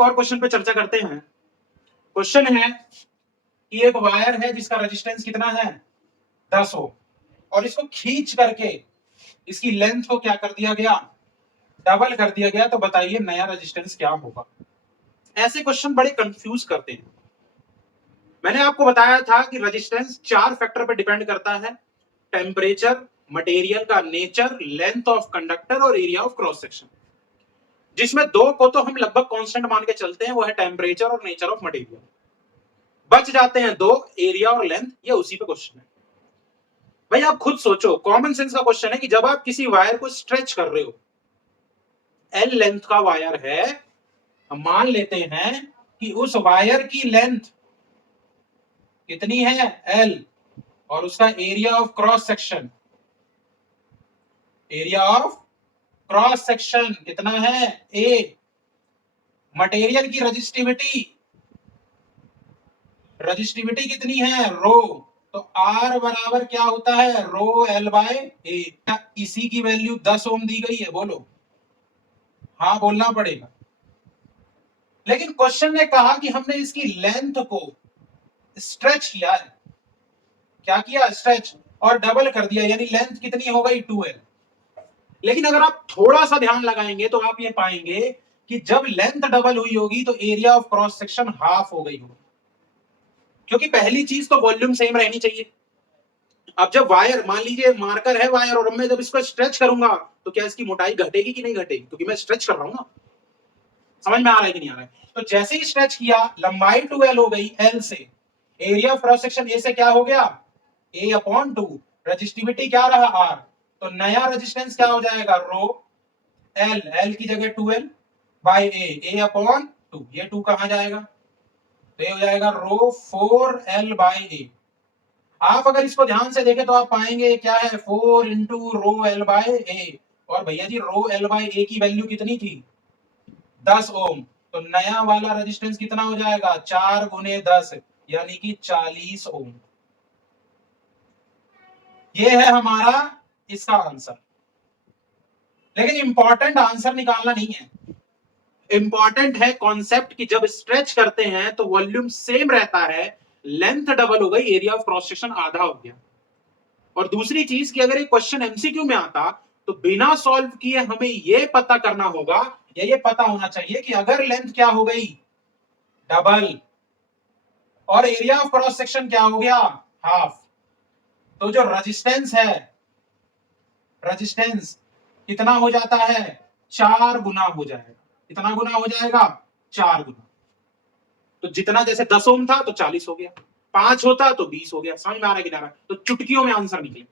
एक और क्वेश्चन पे चर्चा करते हैं। क्वेश्चन है कि एक वायर है जिसका रेजिस्टेंस कितना है 10 ओम, और इसको खींच करके इसकी लेंथ को क्या कर दिया गया, डबल कर दिया गया। तो बताइए नया रेजिस्टेंस क्या होगा। ऐसे क्वेश्चन बड़े कंफ्यूज करते हैं। मैंने आपको बताया था कि रेजिस्टेंस 4 फैक्टर पर डिपेंड करता है, टेम्परेचर, मटेरियल का नेचर, लेंथ ऑफ कंडक्टर और एरिया ऑफ क्रॉस सेक्शन। जिसमें 2 को तो हम लगभग कांस्टेंट मान के चलते हैं, वो है टेम्परेचर और नेचर ऑफ मटेरियल। बच जाते हैं 2, एरिया और लेंथ। ये उसी पे क्वेश्चन है। भाई आप खुद सोचो, कॉमन सेंस का क्वेश्चन है कि जब आप किसी वायर को स्ट्रेच कर रहे हो, एल लेंथ का वायर है, हम मान लेते हैं कि उस वायर की लेंथ कितनी है एल, और उसका area of cross section, area of cross section कितना है ए। मटेरियल की रजिस्टिविटी कितनी है रो, तो आर बराबर क्या होता है रो एल बाय ए। इसी की वैल्यू 10 ओम दी गई है, बोलो हाँ बोलना पड़ेगा। लेकिन क्वेश्चन ने कहा कि हमने इसकी लेंथ को स्ट्रेच किया है, क्या किया स्ट्रेच, और डबल कर दिया, यानी लेंथ कितनी हो गई 2l। लेकिन अगर आप थोड़ा सा ध्यान लगाएंगे तो आप ये पाएंगे कि जब लेंथ डबल हुई होगी तो area of cross section half हो गई होगी, क्योंकि पहली चीज तो वॉल्यूम सेम रहनी चाहिए। अब जब वायर, मान लीजिए मार्कर है वायर, और मैं जब इसको स्ट्रेच करूंगा तो क्या इसकी मोटाई घटेगी कि नहीं घटेगी, क्योंकि मैं स्ट्रेच कर रहा हूं ना। समझ में आ रहा है कि नहीं आ रहा है। तो जैसे ही स्ट्रेच किया, लंबाई 2l हो गई एल से, area of cross section A से क्या हो गया a/2, रजिस्टिविटी क्या रहा आर, तो नया रेजिस्टेंस क्या हो जाएगा रो एल, एल की जगह 2l बाय a/2। ये 2 कहां जाएगा, तो ये हो जाएगा रो 4l बाय a। आप अगर इसको ध्यान से देखें तो आप पाएंगे क्या है 4 इंटू रो एल बाय ए, और भैया जी रो एल बाय ए की वैल्यू कितनी थी 10 ओम। तो नया वाला रेजिस्टेंस कितना हो जाएगा 4 गुने 10, यानी कि 40 ओम। ये है हमारा इसका आंसर। लेकिन इंपॉर्टेंट आंसर निकालना नहीं है, इंपॉर्टेंट है कॉन्सेप्ट कि जब स्ट्रेच करते हैं तो वॉल्यूम सेम रहता है, लेंथ डबल हो गई, एरिया ऑफ क्रॉस सेक्शन आधा हो गया। और दूसरी चीज कि अगर ये क्वेश्चन एमसीक्यू में आता तो बिना सॉल्व किए हमें ये पता करना होगा, या ये पता होना चाहिए कि अगर लेंथ क्या हो गई डबल और एरिया ऑफ क्रॉस सेक्शन क्या हो गया हाफ, तो जो रेजिस्टेंस है, रेजिस्टेंस कितना हो जाता है 4 गुना हो जाएगा। कितना गुना हो जाएगा 4 गुना। तो जितना जैसे 10 ओम था तो 40 हो गया, 5 होता तो 20 हो गया। समझ में आ रहा है कि नहीं आ रहा है। तो चुटकियों में आंसर निकले।